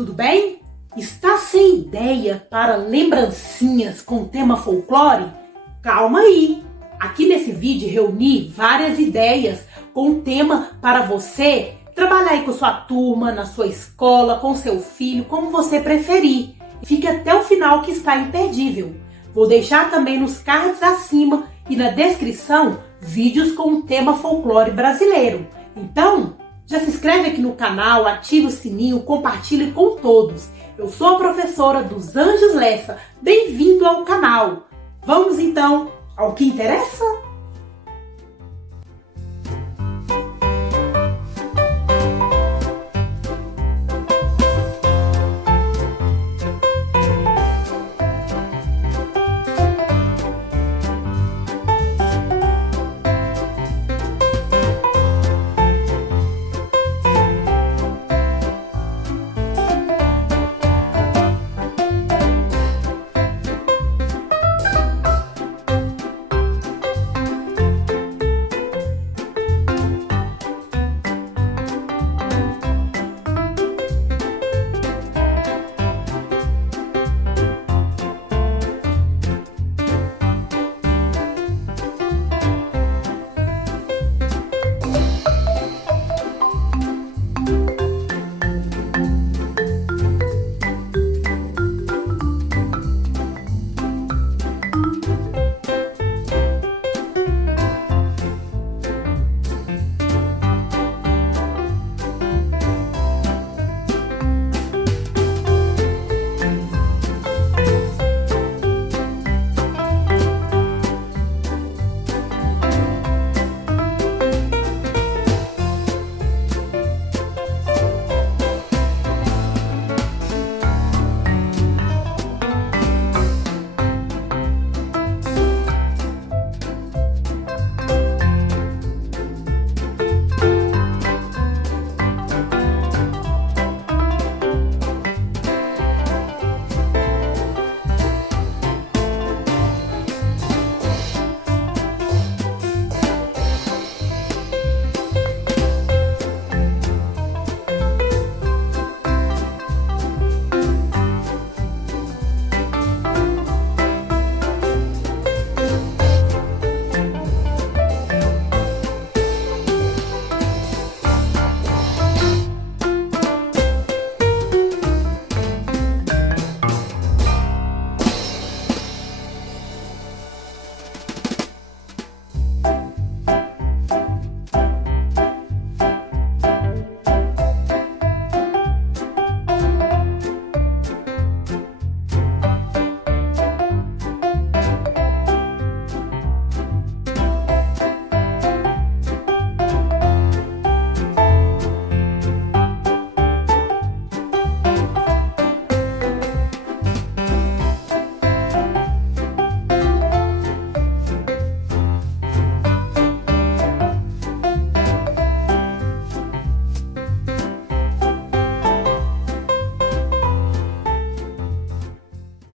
tudo bem? Está sem ideia para lembrancinhas com tema folclore? Calma aí! Aqui nesse vídeo reuni várias ideias com tema para você trabalhar aí com sua turma, na sua escola, com seu filho, como você preferir. Fique até o final que está imperdível. Vou deixar também nos cards acima e na descrição vídeos com o tema folclore brasileiro. Então, já se inscreve aqui no canal, ative o sininho, compartilhe com todos. Eu sou a professora Prof.dosanjoslessa. Bem-vindo ao canal. Vamos então ao que interessa?